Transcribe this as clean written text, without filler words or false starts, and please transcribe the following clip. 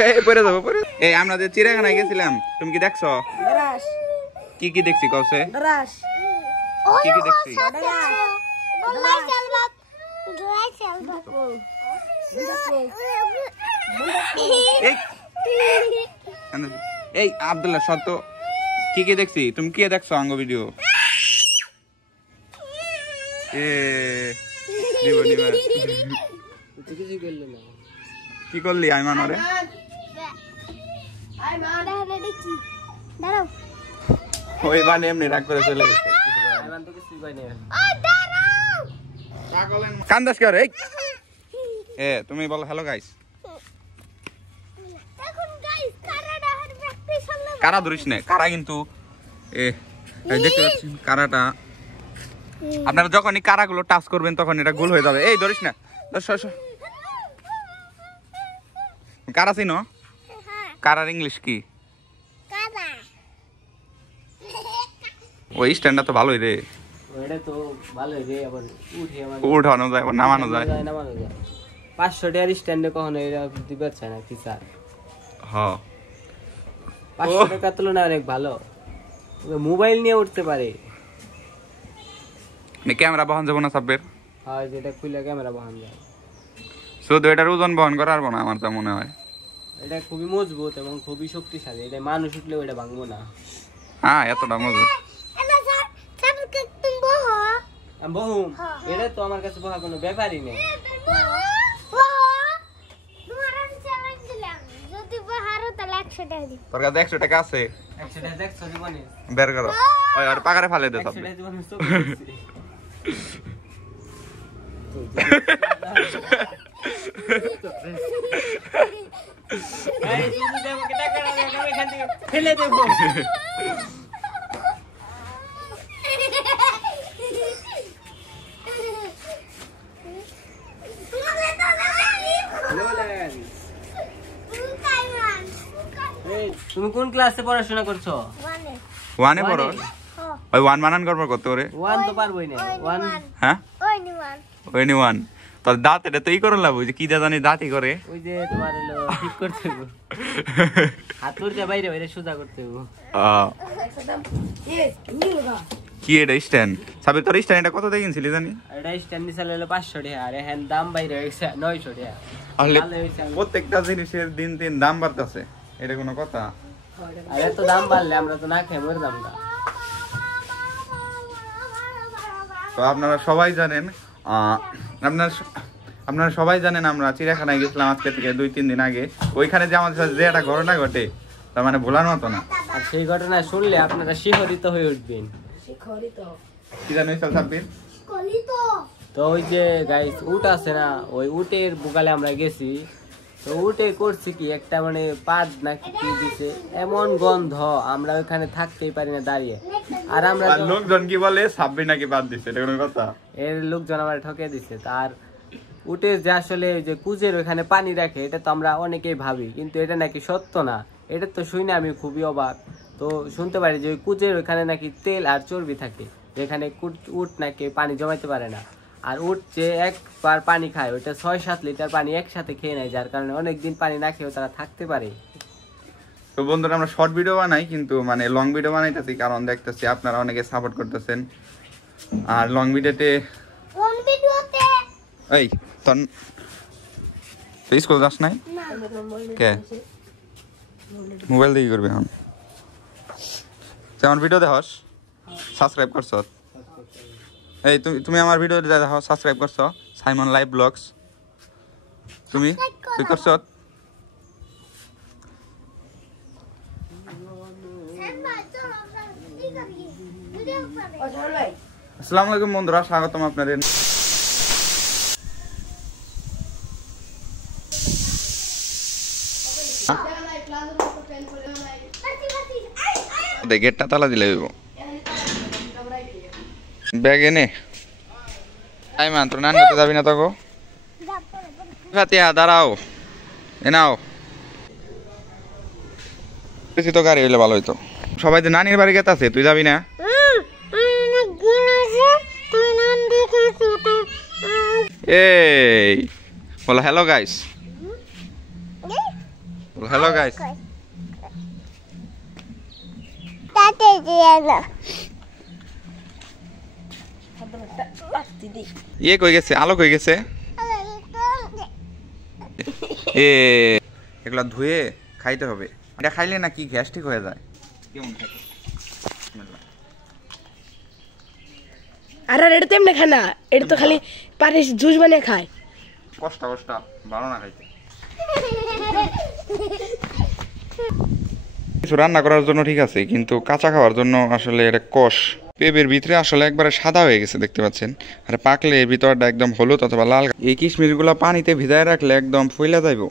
এই পরে যাবো পরে। এই আমরা যে চিড়িয়াখানায় গেছিলাম, তুমি কি দেখছো? কি কি দেখছি কওছে? কি কি দেখছি? এই আব্দুল্লাহ সত্য কি কি দেখছি? তুমি কি দেখছো আঙ্গ ভিডিও? কি করলি আইমান ওরে? ওই বানে এমনি রাগ করে চলে গেছে। কান্দাস কি রে? তুমি বলো হ্যালো গাইস। কারা ধরিস না, কারা কিন্তু দেখতে পাচ্ছেন কারাটা। আপনারা যখনই কারাগুলো টাচ করবেন তখন এটা গোল হয়ে যাবে। এই ধরিস না, কারা চিনো? কারার ইংলিশ কি? ওই স্ট্যান্ডটা তো ভালোই রে, উঠানো যায় নামানো যায়। 500 টাকার স্ট্যান্ডে কখনো এরা দিতে চায় না কি স্যার? হ্যাঁ 500 টাকার তুলনায় অনেক ভালো। মোবাইল নিয়ে উঠতে পারে। ক্যামেরা বহন যাবো না সাব্বের? হ্যাঁ যেটা খুলে ক্যামেরা বহন যায়। শুধু এটার ওজন বহন করা পারবো না আমার তা মনে হয়। এটা খুবই মজবুত এবং খুবই শক্তিশালী। এটা মানুষ উঠলেও এটা ভাঙবো না। হ্যাঁ এতটা মজবুত। বহুম এটা তো আমার কাছে বহা কোনো ব্যাপারই নেই। তোর কাছে 100 টাকা আছে? 100 টাকা দেখছো জীবনে? বের করো। ওই আর পাকারে ফালে দে সব। 100 টাকা জীবনে চোখ এই তুমি দেখো কি টাকা না আমি এখান থেকে ফেলে দেব। তুমি কোন ক্লাসে পড়াশোনা করছো? 1 এ পড়ো? ওই 1 বানান করব কত করে? 1 তো পারবোই না। 1 হ্যাঁ ওইনি 1 তোর দাঁত এটা তো ই করে লাভ, ওই যে কি জানি দাঁতই করে, ওই যে তোমার হলো ঠিক করতে হবে হাতুড়টা বাইরে বাইরে সোজা করতে হবে। কি এটা স্ট্যান্ড? সাবে তোর স্ট্যান্ড এটা কত দিয়ে কিনছিলি জানি? এটা স্ট্যান্ড নিছাল হলো 500 টাকা আর এখন দাম বাইরে হইছে 900 টাকা। তাহলে প্রত্যেকটা জিনিসের দিন দিন দাম বাড়তেছে, এটা কোনো কথা? আর এত দাম বাড়লে আমরা তো না খেয়ে মরে দাম না। তো আপনারা সবাই জানেন আপনারা সবাই জানেন আমরা চিড়িয়াখানায় গেছিলাম আজকে থেকে 2-3 দিন আগে। ওইখানে যে আমাদের সাথে যে একটা ঘটনা ঘটে তার মানে ভোলার মতো না। আর সেই ঘটনা শুনলে আপনারা শিহরিত হয়ে উঠবেন। কি জানো সাব্বির? তো ওই যে গাইস উট আছে না, ওই উটের বুকালে আমরা গেছি। তো উটে করছি কি একটা মানে পাদ নাকি কি দিছে, এমন গন্ধ আমরা ওখানে থাকতেই পারি না দাঁড়িয়ে। আর আমরা লোকজন কি বলে সাব্বির নাকি পাদ দিছে, এটা কোনো কথা? এর লোকজন আমার ঠকে দিছে। তার উটের যে আসলে যে কুজের ওখানে পানি রাখে এটা তো আমরা অনেকেই ভাবি, কিন্তু এটা নাকি সত্য না। এটা তো শুনে আমি খুবই অবাক। তো শুনতে পারি যে ওই কুজের ওখানে নাকি তেল আর চর্বি থাকে, যেখানে উট নাকি পানি জমাইতে পারে না। আর উট যে একবার পানি খায় ওইটা 6-7 লিটার পানি একসাথে খেয়ে নেয়, যার কারণে অনেকদিন পানি না খেয়েও তারা থাকতে পারে। তো বন্ধুরা আমরা শর্ট ভিডিও বানাই কিন্তু মানে লং ভিডিও বানাইতেছি, কারণ দেখতেছি আপনারা অনেকে সাপোর্ট করতেছেন। আর লং ভিডিওতে এই তোর স্কুল যাস নাই কে? মোবাইল দিয়ে করবে এখন? আমার ভিডিও দেখস? সাবস্ক্রাইব করছ? এই তুমি আমার ভিডিও দেখো, সাবস্ক্রাইব করছ? সাইমন লাইভ ব্লগস তুই করছ? আসসালামু আলাইকুম বন্ধুরা, স্বাগতম আপনাদের। গেটটা তালা দিলে ব্যাগ এনে আইমান তোর নান করতে যাবি না তো? ফাতিয়া দাঁড়াও, এ নাও। তো গাড়ি হইলে ভালো হইতো। সবাই তো নানির বাড়ি গেতে আছে, তুই যাবি না? এই বলো হ্যালো গাইস, হ্যালো গাইস। ইয়ে কই গেছে, আলো কই গেছে? এ এগুলা ধুয়ে খাইতে হবে। এটা খাইলে নাকি গ্যাস্ট্রিক হয়ে যায়। কেমন খাইতে? আর এটা তো এমনি খায় না, এটা তো খালি পানি জুস বানিয়ে খায়। কষ্ট ভালো না খাইতে। কিছু রান্না করার জন্য ঠিক আছে, কিন্তু কাঁচা খাওয়ার জন্য আসলে এটা কষ। পেঁপের ভিতরে আসলে একবারে সাদা হয়ে গেছে দেখতে পাচ্ছেন, আর পাকলে এর ভিতরটা একদম হলুদ অথবা লাল। এই কিশমিশগুলো পানিতে ভিজায় রাখলে একদম ফুইলা যাইব।